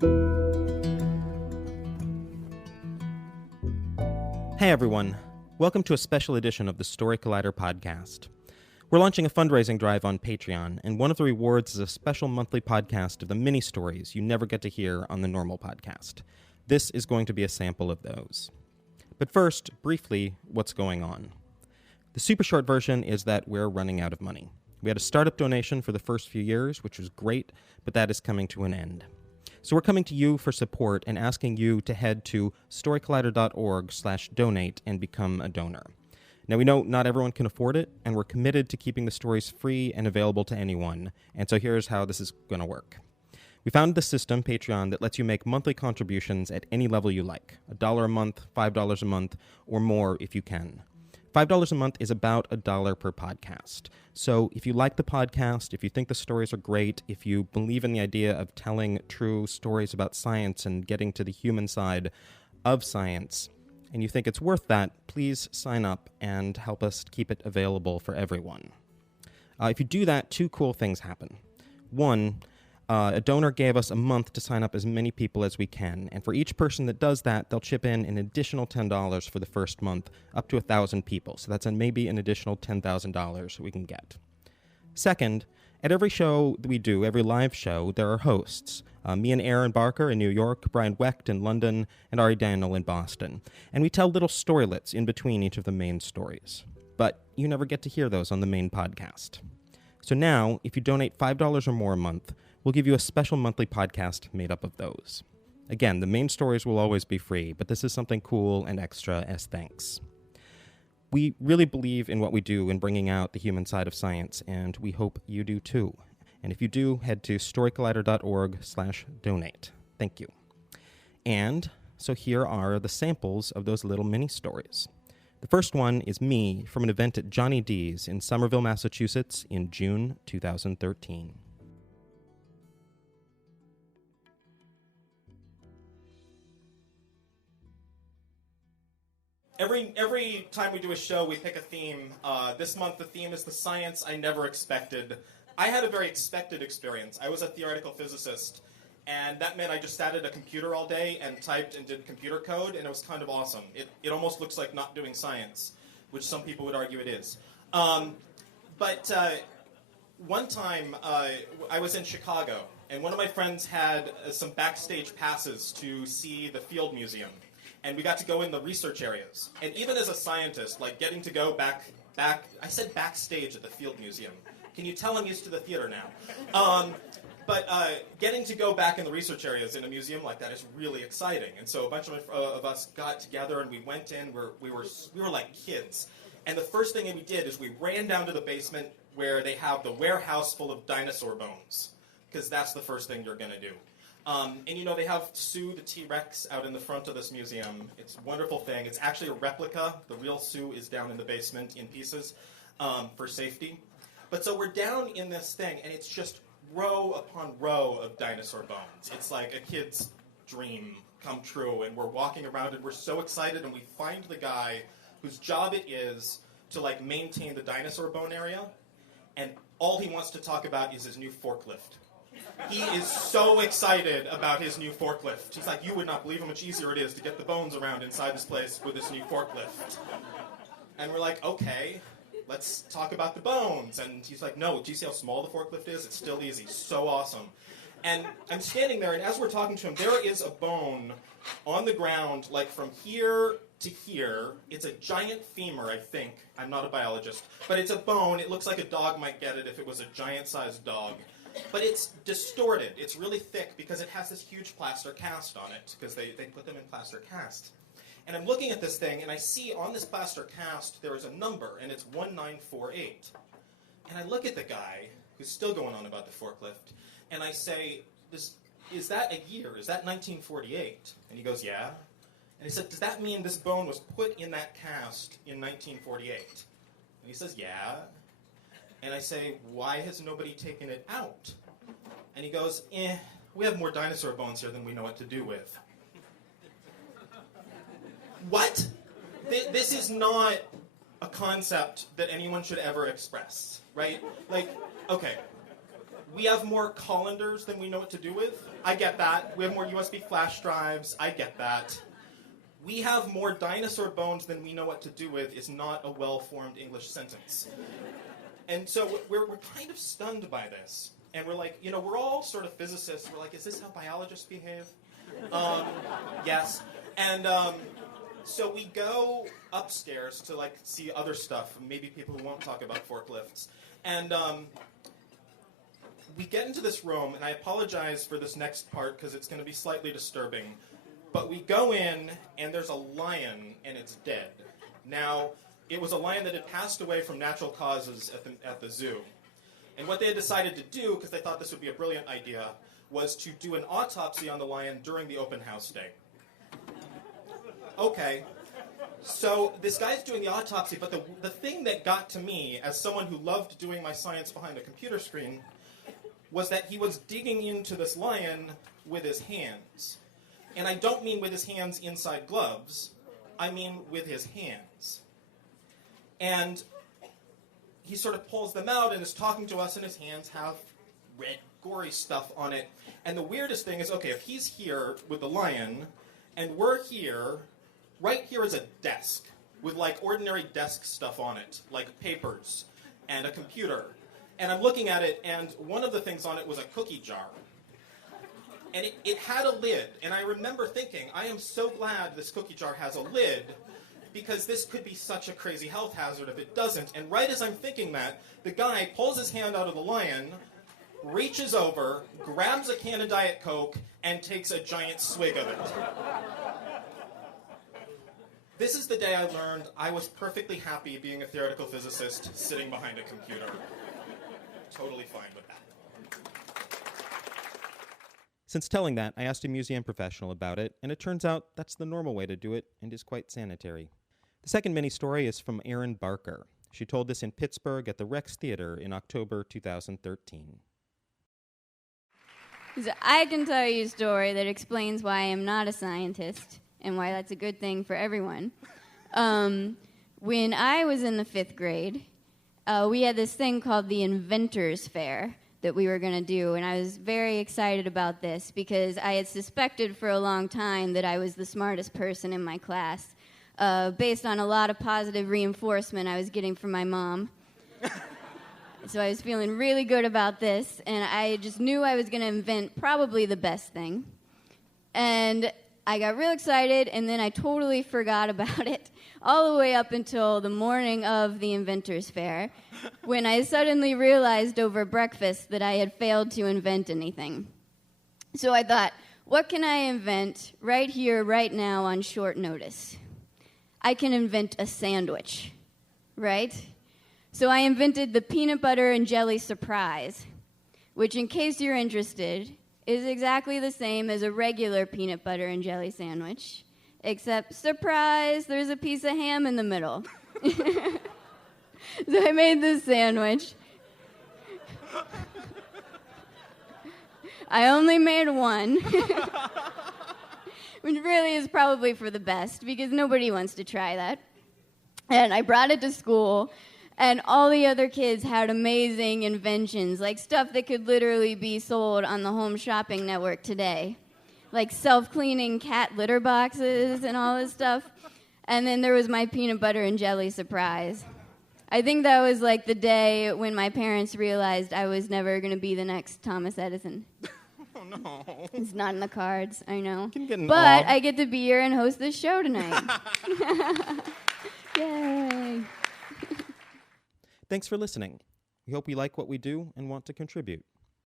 Hey everyone, welcome to a special edition of the Story Collider podcast. We're launching a fundraising drive on Patreon, and one of the rewards is a special monthly podcast of the mini stories you never get to hear on the normal podcast. This is going to be a sample of those. But first, briefly, what's going on? The super short version is that we're running out of money. We had a startup donation for the first few years, which was great, but that is coming to an end. So we're coming to you for support and asking you to head to storycollider.org/donate and become a donor. Now, we know not everyone can afford it, and we're committed to keeping the stories free and available to anyone, and so here's how this is going to work. We found the system, Patreon, that lets you make monthly contributions at any level you like, $1 a month, $5 a month, or more if you can. $5 a month is about $1 per podcast. So if you like the podcast, if you think the stories are great, if you believe in the idea of telling true stories about science and getting to the human side of science, and you think it's worth that, please sign up and help us keep it available for everyone. If you do that, two cool things happen. One, a donor gave us a month to sign up as many people as we can, and for each person that does that, they'll chip in an additional $10 for the first month, up to 1,000 people. So that's maybe an additional $10,000 we can get. Second, at every show that we do, every live show, there are hosts. Me and Aaron Barker in New York, Brian Wecht in London, and Ari Daniel in Boston. And we tell little storylets in between each of the main stories. But you never get to hear those on the main podcast. So now, if you donate $5 or more a month, we'll give you a special monthly podcast made up of those. Again, the main stories will always be free, but this is something cool and extra as thanks. We really believe in what we do in bringing out the human side of science, and we hope you do too. And if you do, head to storycollider.org/donate. Thank you. And so here are the samples of those little mini stories. The first one is me from an event at Johnny D's in Somerville, Massachusetts in June 2013. Every time we do a show, we pick a theme. This month, the theme is the science I never expected. I had a very expected experience. I was a theoretical physicist, and that meant I just sat at a computer all day and typed and did computer code, and it was kind of awesome. It almost looks like not doing science, which some people would argue it is. But one time, I was in Chicago, and one of my friends had some backstage passes to see the Field Museum. And we got to go in the research areas. And even as a scientist, like getting to go back, I said backstage at the Field Museum. Can you tell I'm used to the theater now? But getting to go back in the research areas in a museum like that is really exciting. And so a bunch of us got together and we went in. We were like kids. And the first thing we did is we ran down to the basement where they have the warehouse full of dinosaur bones, because that's the first thing you're going to do. And you know, they have Sue the T-Rex out in the front of this museum. It's a wonderful thing. It's actually a replica. The real Sue is down in the basement in pieces for safety. But so we're down in this thing, and it's just row upon row of dinosaur bones. It's like a kid's dream come true, and we're walking around, and we're so excited, and we find the guy whose job it is to like maintain the dinosaur bone area, and all he wants to talk about is his new forklift. He is so excited about his new forklift. He's like, you would not believe how much easier it is to get the bones around inside this place with this new forklift. And we're like, okay, let's talk about the bones. And he's like, no, do you see how small the forklift is? It's still easy. So awesome. And I'm standing there, and as we're talking to him, there is a bone on the ground, like from here to here. It's a giant femur, I think. I'm not a biologist. But it's a bone. It looks like a dog might get it if it was a giant-sized dog. But it's distorted. It's really thick because it has this huge plaster cast on it, because they put them in plaster cast. And I'm looking at this thing, and I see on this plaster cast there is a number, and it's 1948. And I look at the guy, who's still going on about the forklift, and I say, is that a year? Is that 1948? And he goes, yeah. And he said, does that mean this bone was put in that cast in 1948? And he says, yeah. And I say, why has nobody taken it out? And he goes, we have more dinosaur bones here than we know what to do with. What? This is not a concept that anyone should ever express, right? Like, okay, We have more colanders than we know what to do with. I get that. We have more USB flash drives. I get that. We have more dinosaur bones than we know what to do with is not a well-formed English sentence. And so we're kind of stunned by this. And we're like, we're all sort of physicists. We're like, is this how biologists behave? Yes. And so we go upstairs to see other stuff, maybe people who won't talk about forklifts. And we get into this room, and I apologize for this next part because it's going to be slightly disturbing. But we go in, and there's a lion, and it's dead. Now, it was a lion that had passed away from natural causes at the zoo. And what they had decided to do, because they thought this would be a brilliant idea, was to do an autopsy on the lion during the open house day. Okay. So this guy's doing the autopsy, but the thing that got to me, as someone who loved doing my science behind a computer screen, was that he was digging into this lion with his hands. And I don't mean with his hands inside gloves. I mean with his hands. And he sort of pulls them out and is talking to us, and his hands have red, gory stuff on it. And the weirdest thing is, okay, if he's here with the lion, and we're here, right here is a desk with ordinary desk stuff on it, like papers and a computer. And I'm looking at it, and one of the things on it was a cookie jar. And it had a lid, and I remember thinking, I am so glad this cookie jar has a lid, because this could be such a crazy health hazard if it doesn't. And right as I'm thinking that, the guy pulls his hand out of the lion, reaches over, grabs a can of Diet Coke, and takes a giant swig of it. This is the day I learned I was perfectly happy being a theoretical physicist sitting behind a computer. Totally fine with that. Since telling that, I asked a museum professional about it, and it turns out that's the normal way to do it and is quite sanitary. The second mini-story is from Erin Barker. She told this in Pittsburgh at the Rex Theater in October 2013. So I can tell you a story that explains why I am not a scientist and why that's a good thing for everyone. When I was in the 5th grade, we had this thing called the Inventors Fair that we were going to do, and I was very excited about this because I had suspected for a long time that I was the smartest person in my class, based on a lot of positive reinforcement I was getting from my mom. So I was feeling really good about this, and I just knew I was going to invent probably the best thing. And I got real excited, and then I totally forgot about it all the way up until the morning of the Inventors Fair, when I suddenly realized over breakfast that I had failed to invent anything. So I thought, what can I invent right here, right now, on short notice? I can invent a sandwich, right? So I invented the peanut butter and jelly surprise, which, in case you're interested, is exactly the same as a regular peanut butter and jelly sandwich, except, surprise, there's a piece of ham in the middle. So I made this sandwich. I only made one, which really is probably for the best, because nobody wants to try that. And I brought it to school, and all the other kids had amazing inventions, like stuff that could literally be sold on the Home Shopping Network today, like self-cleaning cat litter boxes and all this stuff. And then there was my peanut butter and jelly surprise. I think that was like the day when my parents realized I was never going to be the next Thomas Edison. Oh, no. It's not in the cards, I know. But I get to be here and host this show tonight. Yay. Thanks for listening. We hope you like what we do and want to contribute.